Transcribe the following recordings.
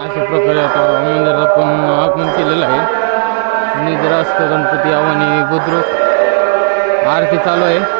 अशा प्रकारे आता मंदिरात आपण आगमन केलेलं आहे. निद्रास्त गणपती आव्हाने बुद्रुक. आरती चालू आहे.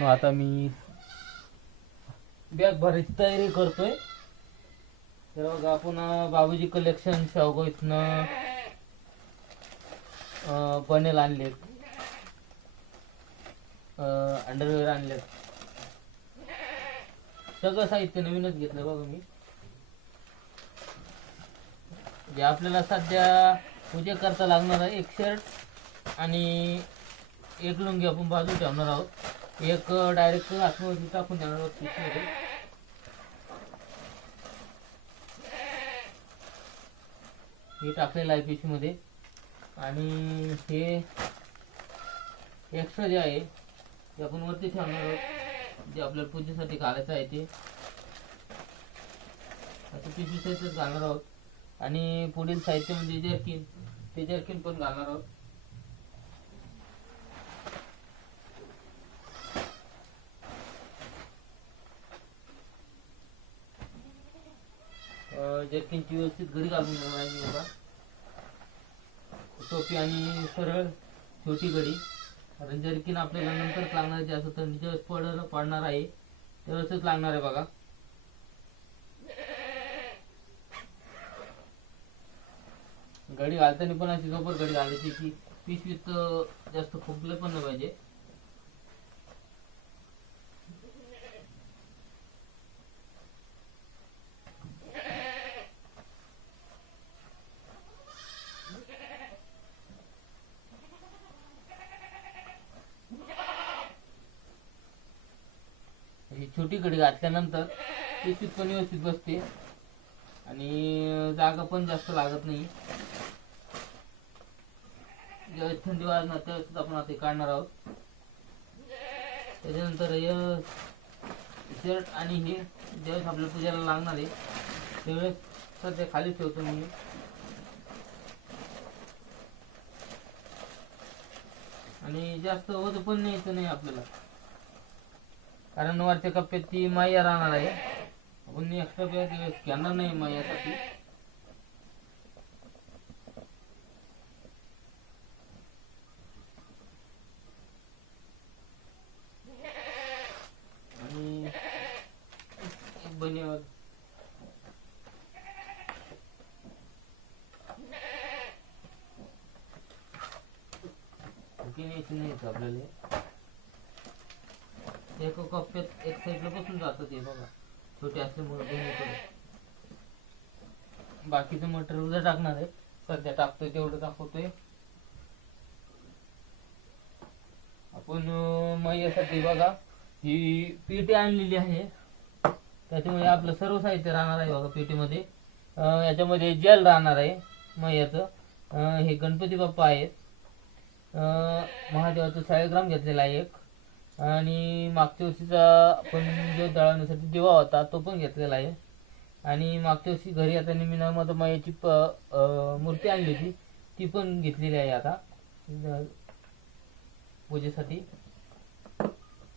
मित्रांनो आता मी बॅग भरायची तयारी करतोय. तर बघा आपण बाबूजी कलेक्शन शावगाव इथनं बनेल आणलेत. अंडरवेअर आणलेत. सगळं साहित्य नवीनच घेतलं बघा मी. जे आपल्याला सध्या पूजे करता लागणार आहे एक शर्ट आणि एक लुंगी आपण बाजू ठेवणार आहोत. एक डायरेक्ट आतमध्ये टाकून देणार आहोत पिशवीमध्ये. हे टाकलेलं आहे पिशवीमध्ये आणि हे एक्स्ट्रा जे आहे ते आपण वरती ठेवणार आहोत. जे आपल्याला पूजेसाठी घालायचं आहे ते. असं पिशवी घालणार आहोत. आणि पुढील साहित्य म्हणजे जर्किन ते जर्किन पण घालणार आहोत. जर्किनची व्यवस्थित घडी घालून घेणार आहे मी बघा टोपी आणि सरळ छोटी घडी. कारण जर्किन आपल्याला नंतर लागणार जे असं थंडीच्या पड पडणार आहे. त्यावेळेसच लागणार आहे बघा. घडी घालताना पण अशी जोपर घडी घालायची की पीस अं, जास्त फुगलं पण नाही पाहिजे. छोटी कडी घातल्यानंतर पिशवीत पण व्यवस्थित बसते. आणि जागा पण जास्त लागत नाही. ज्यावेळेस थंडी वाजणार त्यावेळेस आपण आता काढणार आहोत. त्याच्यानंतर हे शर्ट आणि हे ज्यावेळेस आपल्या पूजाला लागणार आहे त्यावेळेस सध्या खाली ठेवतो मी. आणि जास्त वजन पण न्यायचं नाही आपल्याला. कारण वरच्या कप्प्यात ती माया राहणार आहे. आपण एक्स्ट्रा पे घेणार नाही मायासाठी. आणि धन्यवाद नाही आपल्याला. एका कप्प्यात एक साईडला बसून जातं ते बघा. छोटे असल्यामुळे दोन्हीकडे बाकीचं मटेरियल उद्या टाकणार आहे. सध्या टाकतोय तेवढं दाखवतोय. आपण मैयासाठी बघा ही पेटी आणलेली आहे. त्याच्यामुळे आपलं सर्व साहित्य राहणार आहे बघा पेटीमध्ये. याच्यामध्ये जेल राहणार आहे मैयाचं. हे गणपती बाप्पा आहेत. महादेवाचं शाळेग्राम घेतलेला आहे एक. आणि मागच्या वर्षीचा आपण जो दळवण्यासाठी दिवा होता तो पण घेतलेला आहे. आणि मागच्या वर्षी घरी आता मी मायाची प मूर्ती आणली होती ती पण घेतलेली आहे आता. पूजेसाठी.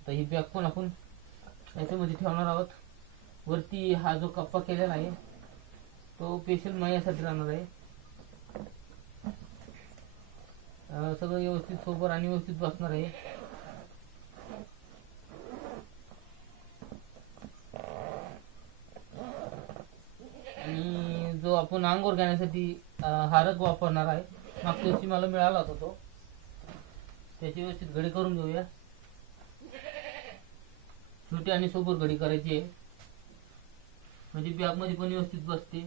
तर ही बॅग पण आपण याच्यामध्ये ठेवणार आहोत. वरती हा जो कप्पा केलेला आहे तो स्पेशल मायासाठी राहणार आहे. सगळं व्यवस्थित सोबर आणि व्यवस्थित बसणार आहे. तो आपण आंघोळ घेण्यासाठी हारच वापरणार आहे. मागच्या वर्षी मला मिळाला होता तो. त्याची व्यवस्थित घडी करून घेऊया. छोटी आणि सोबत घडी करायची आहे. म्हणजे बॅगमध्ये पण व्यवस्थित बसते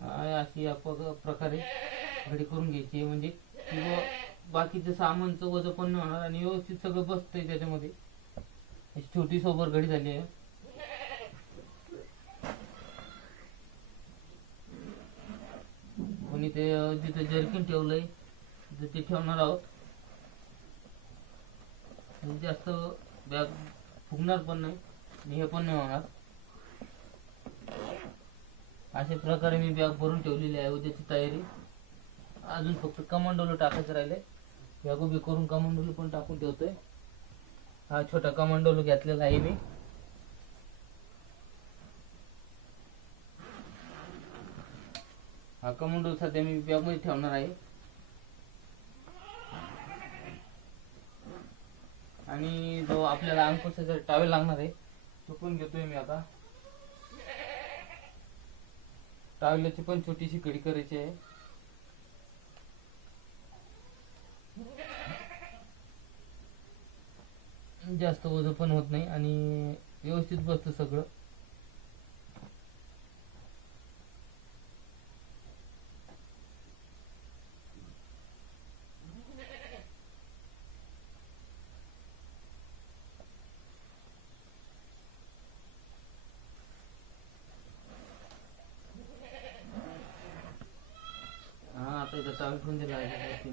आहे अशी या प्रकारे घडी करून घ्यायची म्हणजे किंवा बाकीचं सामानचं वजन पण नाही होणार आणि व्यवस्थित सगळं बसतंय त्याच्यामध्ये. अशी छोटी सोबर घडी झाली आहे. कोणी ते जिथे जर्किन ठेवलंय तिथे ते ठेवणार आहोत. म्हणजे जास्त बॅग फुगणार पण नाही आणि हे पण नाही होणार. अशा प्रकारे मी बॅग भरून ठेवलेली आहे उद्याची तयारी. अजून फक्त कमांडोला टाकायचं राहिले. बॅग उभी करून कमांडोलो पण टाकून ठेवतोय. हा छोटा कमांडोलो घेतलेला आहे मी. हा कमांडो सध्या मी बॅगमध्ये ठेवणार आहे. आणि जो आपल्याला अंकुशाचा टावेल लागणार आहे तो पण घेतोय मी आता. टावल्याची पण छोटीशी कडी करायची आहे. जास्त वजन पण होत नाही आणि व्यवस्थित बसतं सगळं. हा आता इथं टावेल ठेवून दिला आहे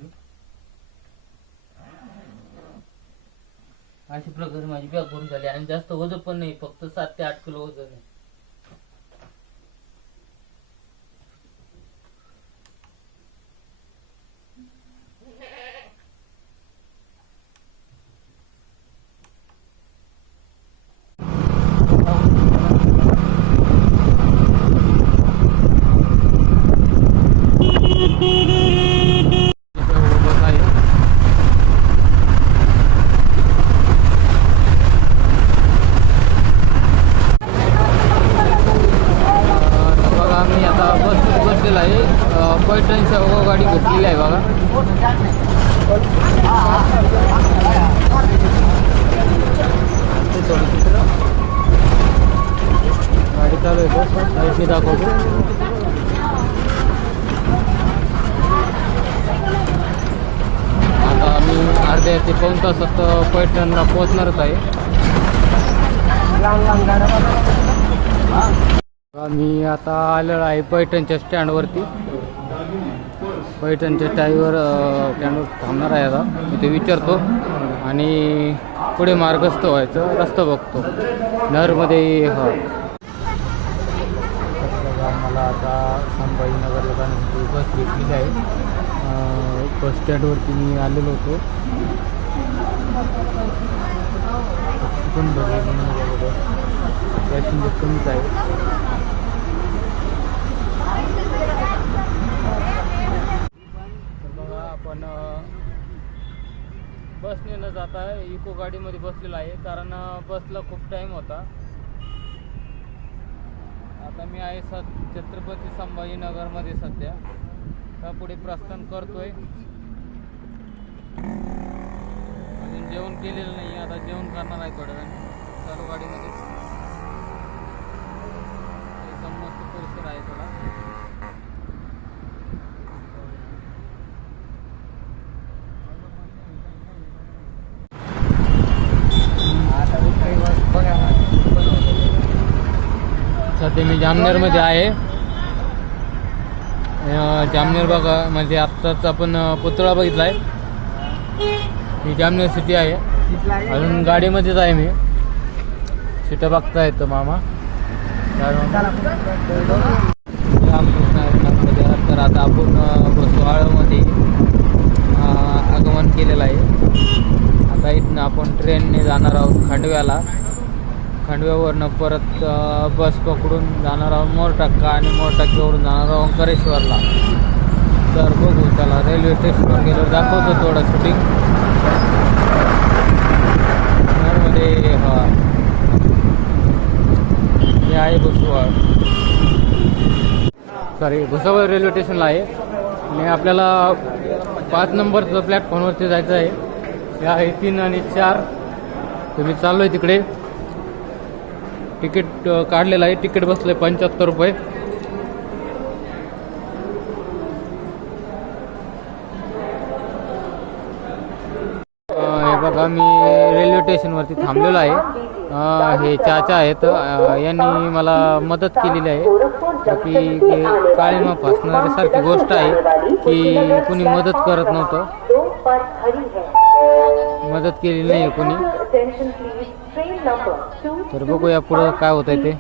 अशा प्रकारे माझी बॅग भरून झाली आणि जास्त वजन पण नाही फक्त सात ते आठ किलो वजन आहे इथं उभं आहे. अं, बघा आम्ही आता बस बसलेला आहे अं, पैठणच्या व गाडी घेतलेली आहे बघा ते थोडं तिकडं. गाडी चालू आहे दाखवतो आता आम्ही अर्ध्या ते पाऊन तासात पैठणला पोहोचणारच आहे आम्ही आता आलेलो आहे पैठणच्या स्टँडवरती पैठणच्या टाईवर स्टँडवर थांबणार आहे आता. इथे विचारतो. आणि पुढे मार्गस्थ व्हायचं रस्ता बघतो. नरमध्ये हा मला आता संभाजीनगरला जाण्यासाठी बस भेटलेली आहे. बस स्टँडवरती मी आलेलो होतो. पण भरलेली पॅसेंजर कमीच आहे तर बघा आपण अं, बसने न जाता इको गाडीमध्ये बसलेलो आहे. कारण बसला खूप टाईम होता. आता मी आहे स छत्रपती संभाजीनगरमध्ये सध्या. त्या पुढे प्रस्थान करतोय. अजून जेवण केलेलं नाही. आता जेवण करणार आहे थोड्या चालू गाडीमध्ये. एकदम मस्त परिसर आहे थोडा. सध्या मी जामनेरमध्ये आहे. जामनेर बघा म्हणजे आत्ताच आपण पुतळा बघितला आहे ही जामनेर सिटी आहे. अजून गाडीमध्येच आहे मी. सिटं बघता येतं मामा. तर आता आपण अं, आगमन केलेलं आहे. आता इथनं आपण ट्रेनने जाणार आहोत खांडव्याला. खांडव्यावरनं परत बस पकडून जाणार आहोत मोरटक्का आणि मोरटक्क्यावरून जाणार आहोत ओंकारेश्वरला तर बघू चला रेल्वे स्टेशनवर गेल्यावर दाखवतो थोडं शूटिंगमध्ये हे. आहे भुसवळ. सॉरी भुसावळ रेल्वे स्टेशनला आहे. आणि आपल्याला पाच नंबरचं प्लॅटफॉर्मवरती जायचं आहे. हे आहे तीन आणि चार. तुम्ही चाललो आहे तिकडे. तिकीट काढलेलं आहे. तिकीट बसलं आहे पंच्याहत्तर रुपये. हे बघा मी रेल्वे स्टेशनवरती थांबलेलो आहे. हे चाचा आहेत. यांनी मला मदत केलेली आहे. की काळीमा फासणाऱ्यासारखी गोष्ट आहे की कुणी मदत करत नव्हतं. मदत केलेली नाही आहे कुणी. तर बघूया पुढं काय होत आहे ते.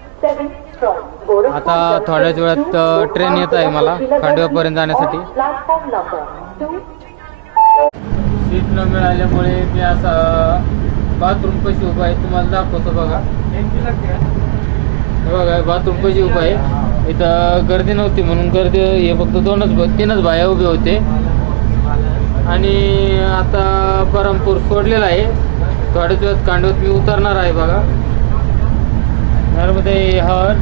आता थोड्याच वेळात ट्रेन येत आहे मला खांडव्यापर्यंत जाण्यासाठी. सीट न मिळाल्यामुळे मी असा बाथरूम पशी उभा आहे. तुम्हाला दाखवतो बघा. हे बघा बाथरूम पशी उभा आहे. इथं गर्दी नव्हती म्हणून गर्दी हे फक्त दोनच तीनच बाया उभे होते. आणि आता परमपूर सोडलेला आहे. गाडीच्या कांडवत मी उतरणार आहे बघा. नर्मदे हर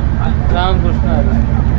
रामकृष्ण